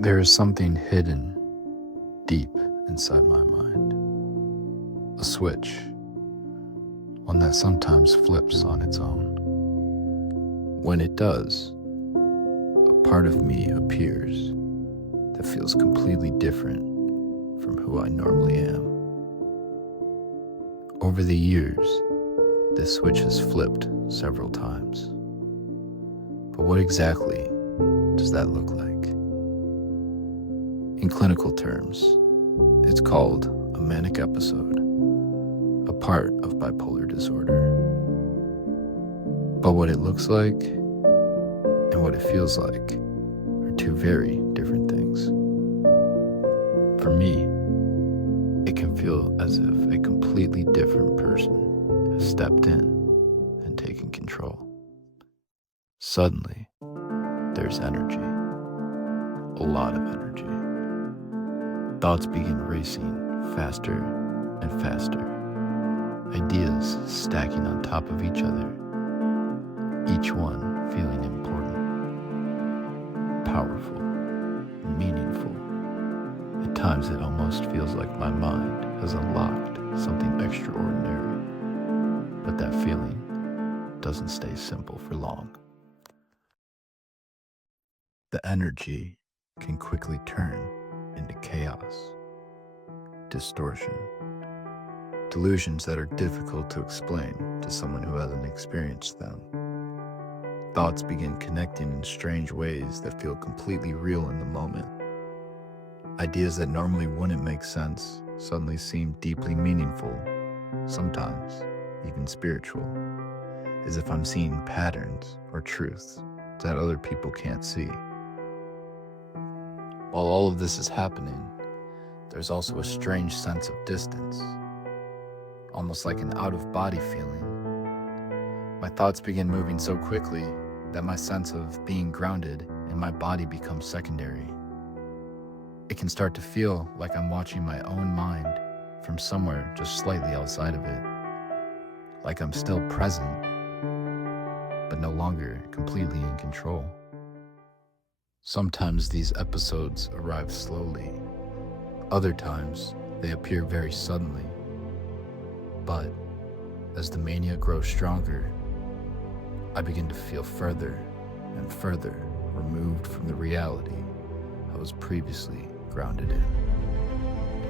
There is something hidden deep inside my mind. A switch, one that sometimes flips on its own. When it does, a part of me appears that feels completely different from who I normally am. Over the years, this switch has flipped several times. But what exactly does that look like? In clinical terms, it's called a manic episode, a part of bipolar disorder. But what it looks like and what it feels like are two very different things. For me, it can feel as if a completely different person has stepped in and taken control. Suddenly, there's energy, a lot of energy. Thoughts begin racing faster and faster, ideas stacking on top of each other, each one feeling important, powerful, meaningful. At times it almost feels like my mind has unlocked something extraordinary, but that feeling doesn't stay simple for long. The energy can quickly turn into chaos, distortion, delusions that are difficult to explain to someone who hasn't experienced them. Thoughts begin connecting in strange ways that feel completely real in the moment. Ideas that normally wouldn't make sense suddenly seem deeply meaningful, sometimes even spiritual, as if I'm seeing patterns or truths that other people can't see. While all of this is happening, there's also a strange sense of distance, almost like an out-of-body feeling. My thoughts begin moving so quickly that my sense of being grounded in my body becomes secondary. It can start to feel like I'm watching my own mind from somewhere just slightly outside of it, like I'm still present, but no longer completely in control. Sometimes these episodes arrive slowly. Other times, they appear very suddenly. But as the mania grows stronger, I begin to feel further and further removed from the reality I was previously grounded in.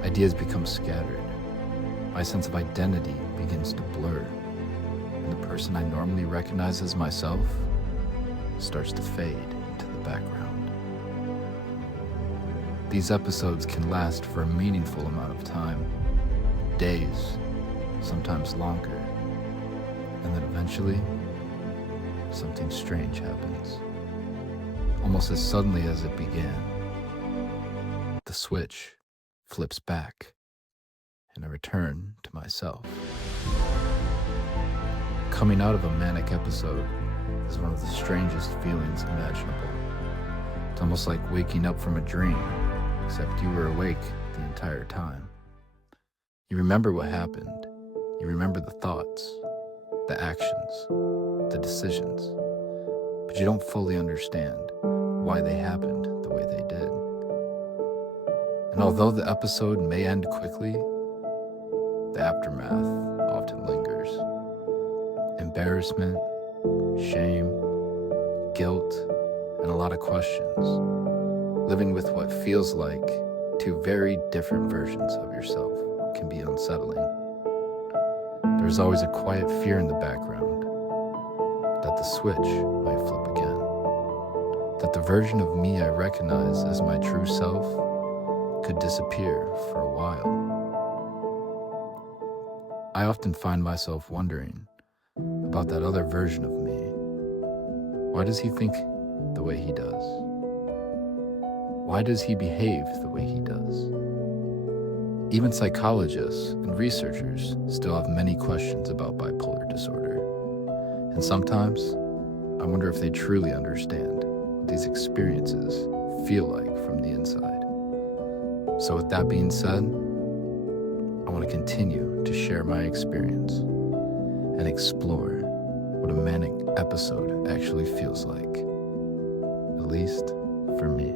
Ideas become scattered. My sense of identity begins to blur, and the person I normally recognize as myself starts to fade into the background. These episodes can last for a meaningful amount of time, days, sometimes longer, and then eventually, something strange happens. Almost as suddenly as it began, the switch flips back, and I return to myself. Coming out of a manic episode is one of the strangest feelings imaginable. It's almost like waking up from a dream, except you were awake the entire time. You remember what happened. You remember the thoughts, the actions, the decisions, but you don't fully understand why they happened the way they did. And although the episode may end quickly, the aftermath often lingers. Embarrassment, shame, guilt, and a lot of questions. Living with what feels like two very different versions of yourself can be unsettling. There's always a quiet fear in the background that the switch might flip again, that the version of me I recognize as my true self could disappear for a while. I often find myself wondering about that other version of me. Why does he think the way he does? Why does he behave the way he does? Even psychologists and researchers still have many questions about bipolar disorder. And sometimes, I wonder if they truly understand what these experiences feel like from the inside. So with that being said, I want to continue to share my experience and explore what a manic episode actually feels like, at least for me.